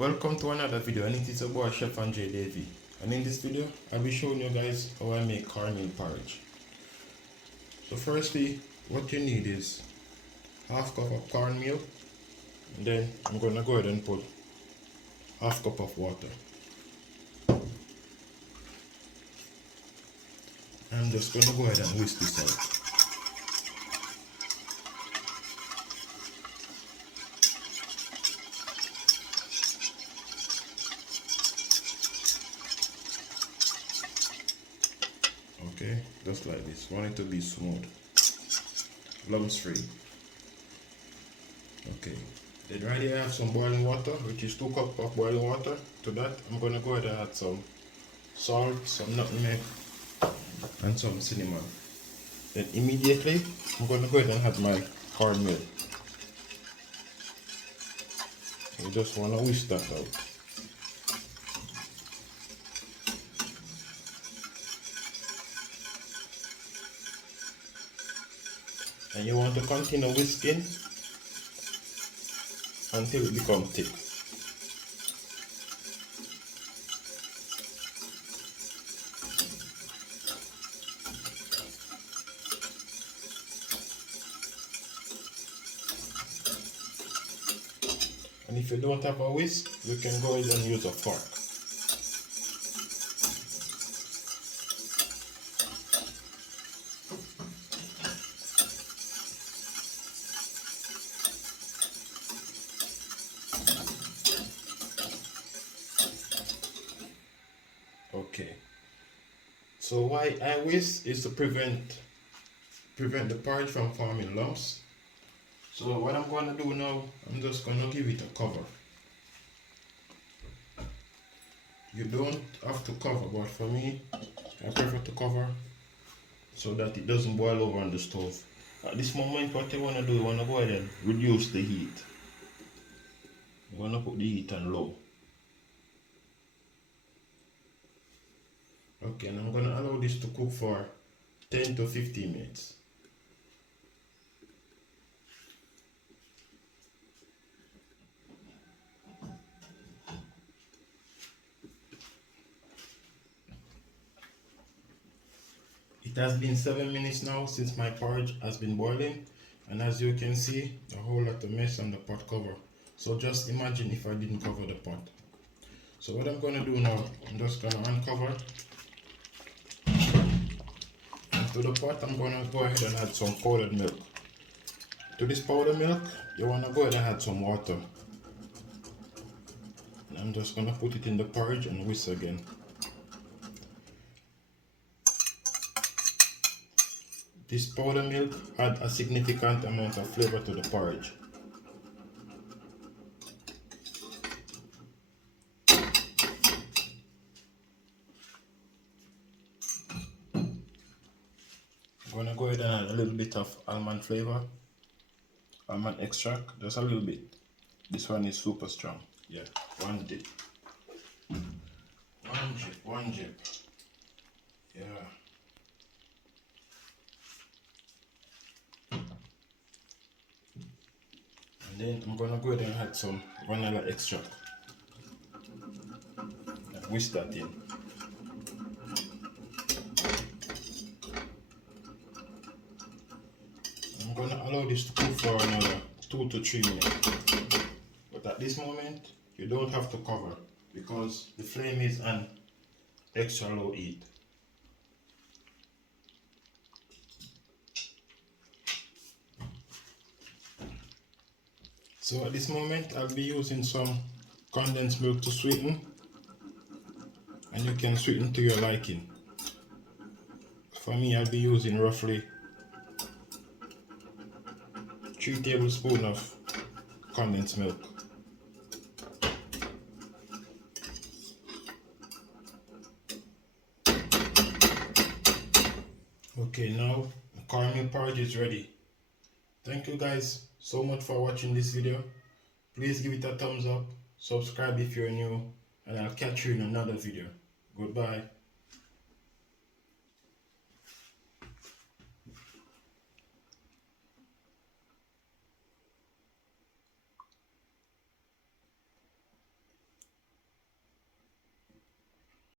Welcome to another video, and it is your boy Chef André Davy. And in this video, I'll be showing you guys how I make cornmeal porridge. So firstly, what you need is half cup of cornmeal, and then I'm gonna go ahead and put half cup of water. I'm just gonna go ahead and whisk this out. Okay, just like this. Want it to be smooth, lumps free. Okay, then right here I have some boiling water, which is 2 cups of boiling water. To that, I'm going to go ahead and add some salt, some nutmeg, and some cinnamon. Then immediately, I'm going to go ahead and add my cornmeal. You just want to whisk that out. And you want to continue whisking until it becomes thick. And if you don't have a whisk, you can go ahead and use a fork. Okay, so why I whisk is to prevent the porridge from forming lumps. So what I'm going to do now, I'm just going to give it a cover. You don't have to cover, but for me, I prefer to cover so that it doesn't boil over on the stove. At this moment, what you want to do, you want to go ahead and reduce the heat. You want to put the heat on low. Okay, and I'm going to allow this to cook for 10 to 15 minutes. It has been 7 minutes now since my porridge has been boiling, and as you can see, a whole lot of mess on the pot cover. So just imagine if I didn't cover the pot. So what I'm going to do now, I'm just going to uncover. To the pot, I'm going to go ahead and add some powdered milk. To this powdered milk, you want to go ahead and add some water. And I'm just going to put it in the porridge and whisk again. This powdered milk adds a significant amount of flavor to the porridge. I'm going to go ahead and add a little bit of almond flavor, almond extract, just a little bit. This one is super strong. Yeah, one dip. One dip. Yeah. And then I'm going to go ahead and add some vanilla extract. And whisk that in. I'm going to allow this to cook for another 2 to 3 minutes. But at this moment, you don't have to cover because the flame is on extra low heat. So at this moment, I'll be using some condensed milk to sweeten, and you can sweeten to your liking. For me, I'll be using roughly 3 tablespoons of condensed milk. Okay, now the cornmeal porridge is ready. Thank you guys so much for watching this video. Please give it a thumbs up, subscribe if you're new, and I'll catch you in another video. Goodbye.